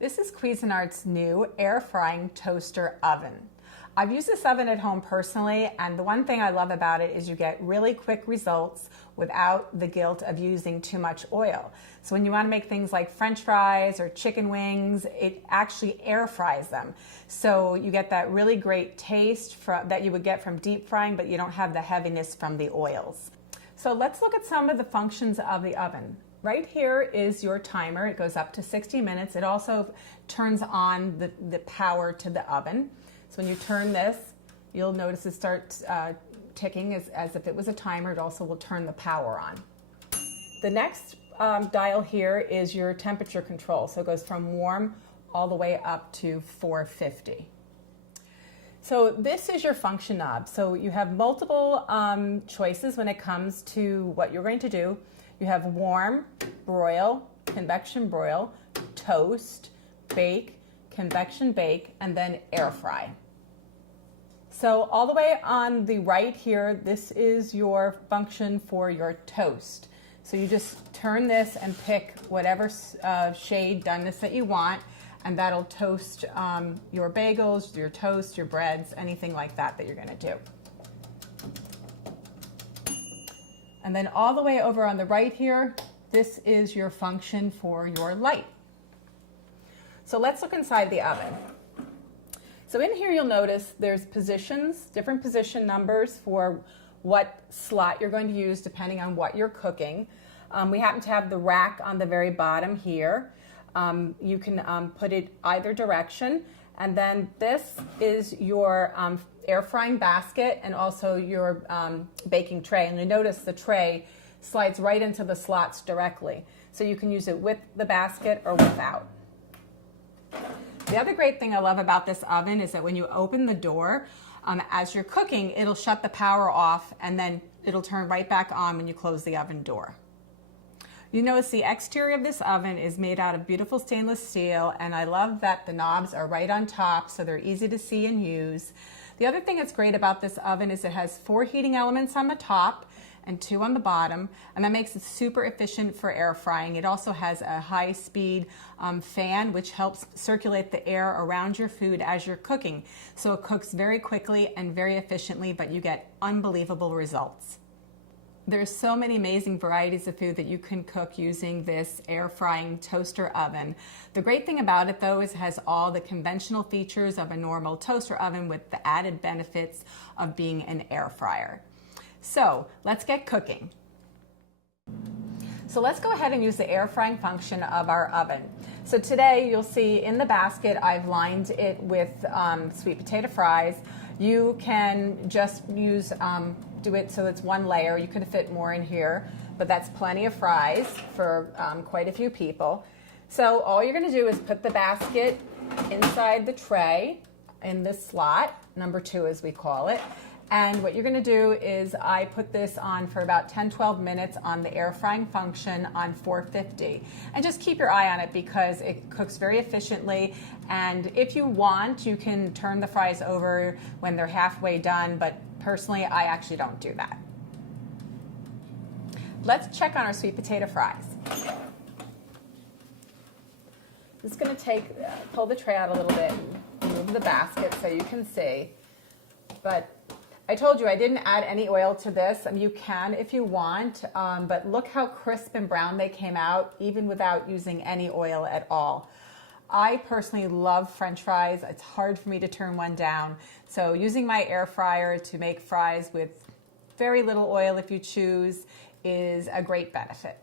This is Cuisinart's new air frying toaster oven. I've used this oven at home personally, and the one thing I love about it is you get really quick results without the guilt of using too much oil. So when you want to make things like French fries or chicken wings, it actually air fries them. So you get that really great taste that you would get from deep frying, but you don't have the heaviness from the oils. So let's look at some of the functions of the oven. Right here is your timer. It goes up to 60 minutes. It also turns on the power to the oven. So when you turn this, you'll notice it starts ticking as if it was a timer. It also will turn the power on. The next dial here is your temperature control. So it goes from warm all the way up to 450. So this is your function knob. So you have multiple choices when it comes to what you're going to do. You have warm, broil, convection broil, toast, bake, convection bake, and then air fry. So all the way on the right here, this is your function for your toast. So you just turn this and pick whatever shade doneness that you want, and that'll toast your bagels, your toast, your breads, anything like that you're gonna do. And then all the way over on the right here, this is your function for your light. So let's look inside the oven. So in here you'll notice there's positions, different position numbers for what slot you're going to use depending on what you're cooking. We happen to have the rack on the very bottom here. You can put it either direction. And then this is your air frying basket and also your baking tray. And you notice the tray slides right into the slots directly. So you can use it with the basket or without. The other great thing I love about this oven is that when you open the door, as you're cooking, it'll shut the power off and then it'll turn right back on when you close the oven door. You notice the exterior of this oven is made out of beautiful stainless steel, and I love that the knobs are right on top so they're easy to see and use. The other thing that's great about this oven is it has 4 heating elements on the top and 2 on the bottom, and that makes it super efficient for air frying. It also has a high-speed fan which helps circulate the air around your food as you're cooking. So it cooks very quickly and very efficiently, but you get unbelievable results. There's so many amazing varieties of food that you can cook using this air frying toaster oven. The great thing about it though is it has all the conventional features of a normal toaster oven with the added benefits of being an air fryer. So let's get cooking. So let's go ahead and use the air frying function of our oven. So today you'll see in the basket I've lined it with sweet potato fries. You can just use do it so it's one layer. You could fit more in here, but that's plenty of fries for quite a few people. So all you're going to do is put the basket inside the tray in this slot, number 2 as we call it. And what you're going to do is I put this on for about 10-12 minutes on the air frying function on 450. And just keep your eye on it because it cooks very efficiently. And if you want, you can turn the fries over when they're halfway done, but personally, I actually don't do that. Let's check on our sweet potato fries. Just going to pull the tray out a little bit and move the basket so you can see. But I told you I didn't add any oil to this. You can if you want, but look how crisp and brown they came out even without using any oil at all. I personally love French fries. It's hard for me to turn one down. So using my air fryer to make fries with very little oil if you choose is a great benefit.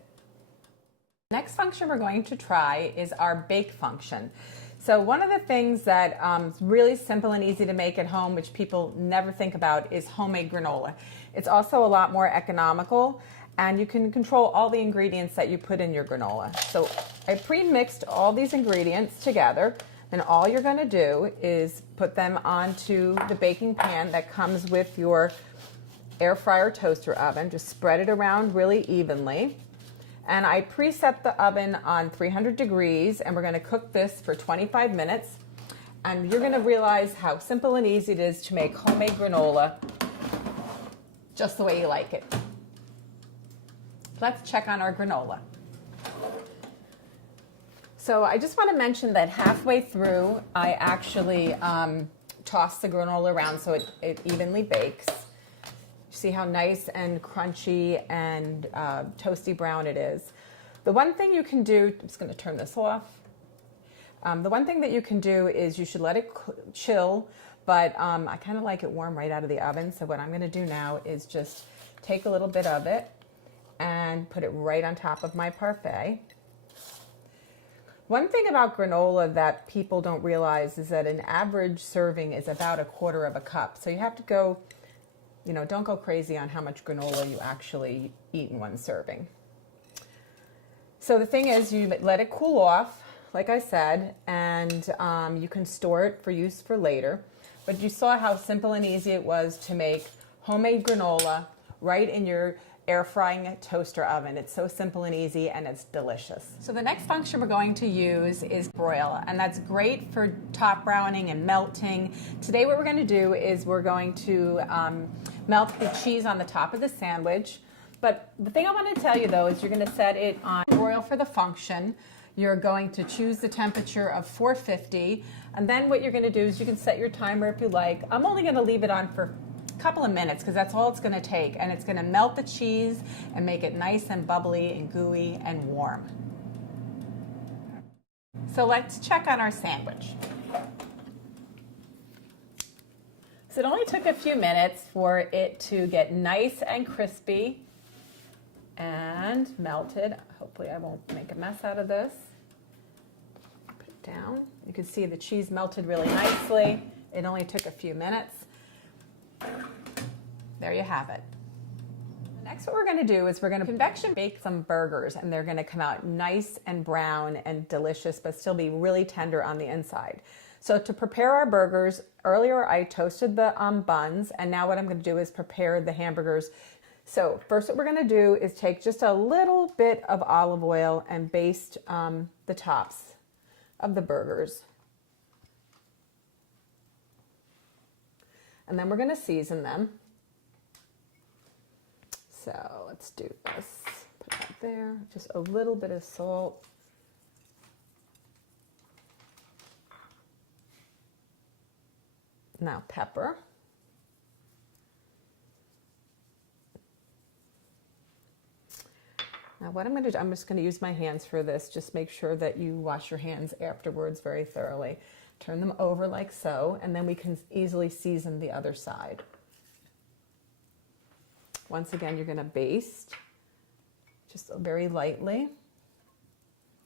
Next function we're going to try is our bake function. So one of the things that is really simple and easy to make at home, which people never think about, is homemade granola. It's also a lot more economical, and you can control all the ingredients that you put in your granola. So I pre-mixed all these ingredients together, and all you're going to do is put them onto the baking pan that comes with your air fryer toaster oven. Just spread it around really evenly. And I preset the oven on 300 degrees, and we're going to cook this for 25 minutes. And you're going to realize how simple and easy it is to make homemade granola just the way you like it. Let's check on our granola. So I just want to mention that halfway through, I actually toss the granola around so it evenly bakes. See how nice and crunchy and toasty brown it is. The one thing you can do, I'm just going to turn this off. The one thing that you can do is you should let it chill, but I kind of like it warm right out of the oven. So what I'm going to do now is just take a little bit of it and put it right on top of my parfait. One thing about granola that people don't realize is that an average serving is about 1/4 cup. So you have to go, you know, don't go crazy on how much granola you actually eat in one serving. So the thing is, you let it cool off, like I said, and you can store it for use for later. But you saw how simple and easy it was to make homemade granola right in your air frying toaster oven. It's so simple and easy, and it's delicious. So the next function we're going to use is broil, and that's great for top browning and melting. Today what we're going to do is we're going to melt the cheese on the top of the sandwich. But the thing I want to tell you though is you're going to set it on broil for the function. You're going to choose the temperature of 450, and then what you're going to do is you can set your timer if you like. I'm only going to leave it on for couple of minutes because that's all it's going to take, and it's going to melt the cheese and make it nice and bubbly and gooey and warm. So let's check on our sandwich. So it only took a few minutes for it to get nice and crispy and melted. Hopefully I won't make a mess out of this. Put it down. You can see the cheese melted really nicely. It only took a few minutes. There you have it. Next, what we're going to do is we're going to convection bake some burgers, and they're going to come out nice and brown and delicious, but still be really tender on the inside. So to prepare our burgers, earlier I toasted the buns, and now what I'm going to do is prepare the hamburgers. So first what we're going to do is take just a little bit of olive oil and baste the tops of the burgers. And then we're going to season them. So let's do this. Put that there. Just a little bit of salt. Now pepper. Now what I'm going to do, I'm just going to use my hands for this. Just make sure that you wash your hands afterwards very thoroughly. Turn them over like so, and then we can easily season the other side. Once again, you're going to baste just very lightly. And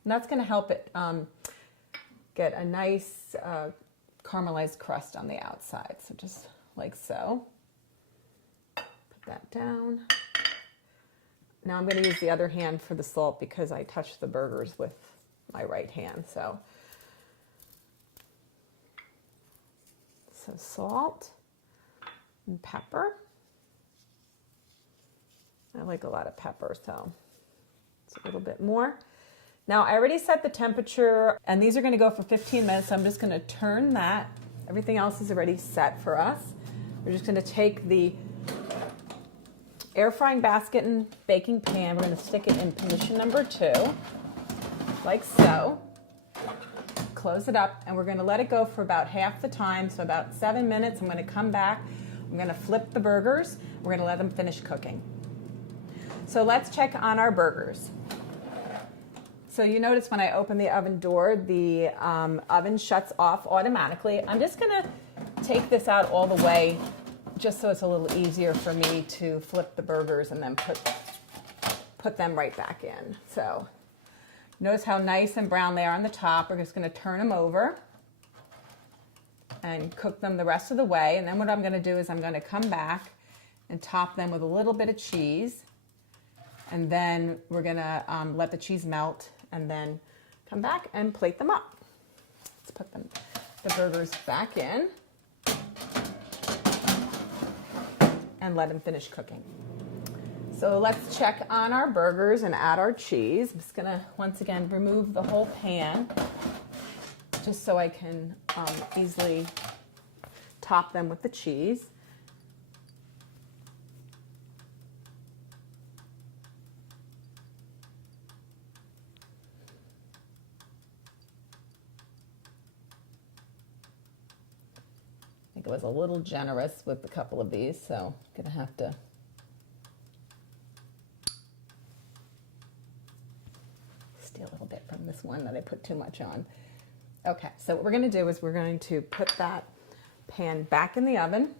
that's going to help it get a nice caramelized crust on the outside. So just like so. Put that down. Now I'm going to use the other hand for the salt because I touched the burgers with my right hand. So salt and pepper. I like a lot of pepper, so it's a little bit more. Now I already set the temperature, and these are going to go for 15 minutes. So I'm just going to turn that. Everything else is already set for us. We're just going to take the air frying basket and baking pan. We're going to stick it in position number 2, like so. Close it up, and we're going to let it go for about half the time, so about 7 minutes. I'm going to come back. I'm going to flip the burgers. We're going to let them finish cooking. So let's check on our burgers. So you notice when I open the oven door, the oven shuts off automatically. I'm just going to take this out all the way just so it's a little easier for me to flip the burgers and then put them right back in. So notice how nice and brown they are on the top. We're just going to turn them over and cook them the rest of the way. And then what I'm going to do is I'm going to come back and top them with a little bit of cheese. And then we're going to let the cheese melt and then come back and plate them up. Let's put the burgers back in and let them finish cooking. So let's check on our burgers and add our cheese. I'm just going to, once again, remove the whole pan just so I can easily top them with the cheese. think I was a little generous with a couple of these, so I'm gonna have to steal a little bit from this one that I put too much on. Okay, so what we're gonna do is we're going to put that pan back in the oven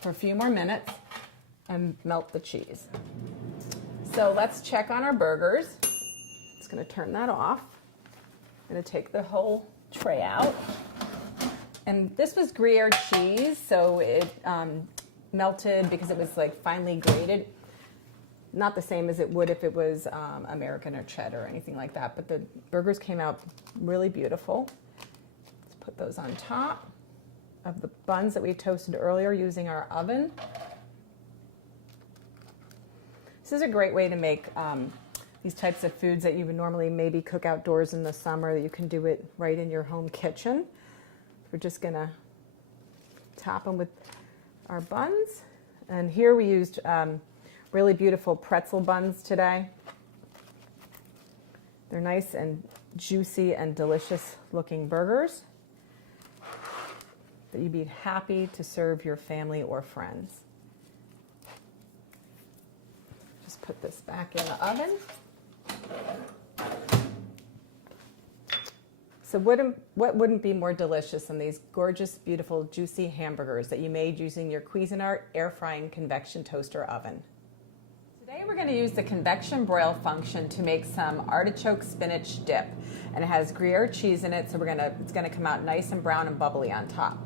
for a few more minutes and melt the cheese. So let's check on our burgers. Just gonna turn that off. I'm gonna take the whole tray out. And this was Gruyere cheese, so it melted because it was like finely grated. Not the same as it would if it was American or cheddar or anything like that, but the burgers came out really beautiful. Let's put those on top of the buns that we toasted earlier using our oven. This is a great way to make these types of foods that you would normally maybe cook outdoors in the summer. You can do it right in your home kitchen. We're just gonna top them with our buns. And here we used really beautiful pretzel buns today. They're nice and juicy and delicious looking burgers that you'd be happy to serve your family or friends. Just put this back in the oven. So what wouldn't be more delicious than these gorgeous, beautiful, juicy hamburgers that you made using your Cuisinart AirFrying Convection Toaster Oven? Today we're going to use the convection broil function to make some artichoke spinach dip. And it has Gruyere cheese in it, so it's going to come out nice and brown and bubbly on top.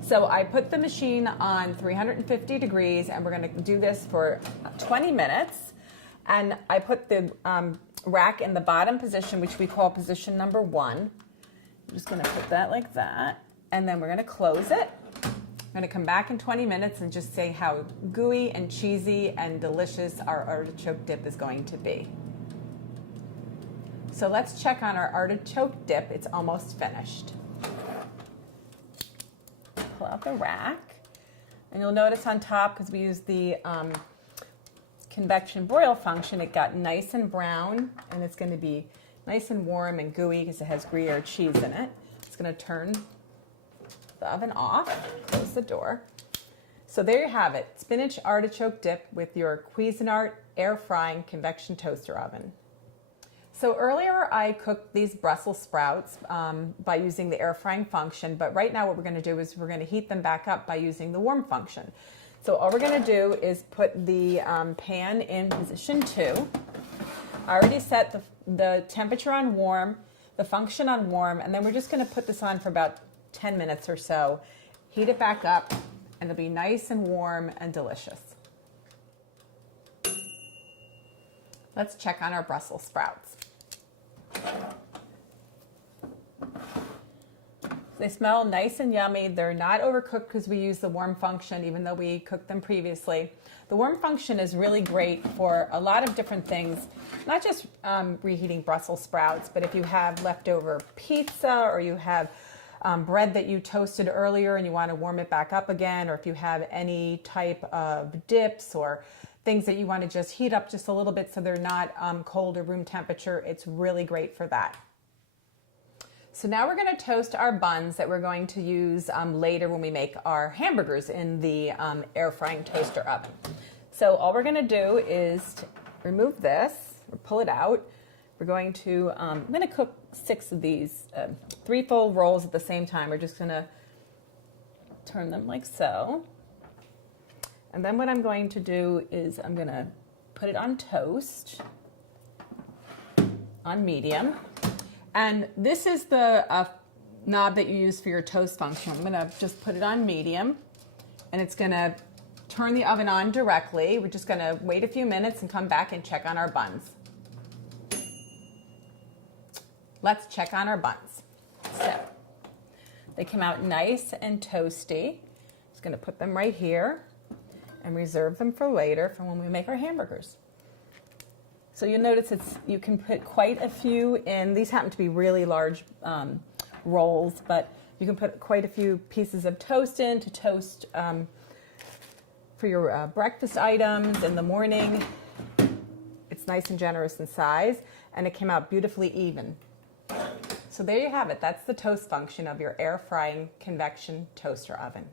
So I put the machine on 350 degrees, and we're going to do this for 20 minutes. And I put the rack in the bottom position, which we call position number 1. I'm just going to put that like that, and then we're going to close it. I'm going to come back in 20 minutes and just say how gooey and cheesy and delicious our artichoke dip is going to be. So let's check on our artichoke dip. It's almost finished. Pull out the rack, and you'll notice on top, because we used the convection broil function, it got nice and brown, and it's going to be nice and warm and gooey because it has Gruyere cheese in it. It's going to turn the oven off, close the door. So there you have it, spinach artichoke dip with your Cuisinart air frying convection toaster oven. So earlier I cooked these Brussels sprouts by using the air frying function, but right now what we're going to do is we're going to heat them back up by using the warm function. So all we're going to do is put the pan in position 2. I already set the temperature on warm, the function on warm, and then we're just going to put this on for about 10 minutes or so. Heat it back up, and it'll be nice and warm and delicious. Let's check on our Brussels sprouts. They smell nice and yummy. They're not overcooked because we use the warm function, even though we cooked them previously. The warm function is really great for a lot of different things, not just reheating Brussels sprouts, but if you have leftover pizza, or you have bread that you toasted earlier and you want to warm it back up again, or if you have any type of dips or things that you want to just heat up just a little bit so they're not cold or room temperature, it's really great for that. So now we're going to toast our buns that we're going to use later when we make our hamburgers in the air frying toaster oven. So all we're going to do is remove this, or pull it out. We're going to, I'm going to cook 6 of these, 3 full rolls at the same time. We're just going to turn them like so. And then what I'm going to do is I'm going to put it on toast, on medium. And this is the knob that you use for your toast function. I'm going to just put it on medium, and it's going to turn the oven on directly. We're just going to wait a few minutes and come back and check on our buns. Let's check on our buns. So they came out nice and toasty. Just going to put them right here and reserve them for later for when we make our hamburgers. So you'll notice you can put quite a few in. These happen to be really large rolls, but you can put quite a few pieces of toast in to toast for your breakfast items in the morning. It's nice and generous in size, and it came out beautifully even. So there you have it. That's the toast function of your air frying convection toaster oven.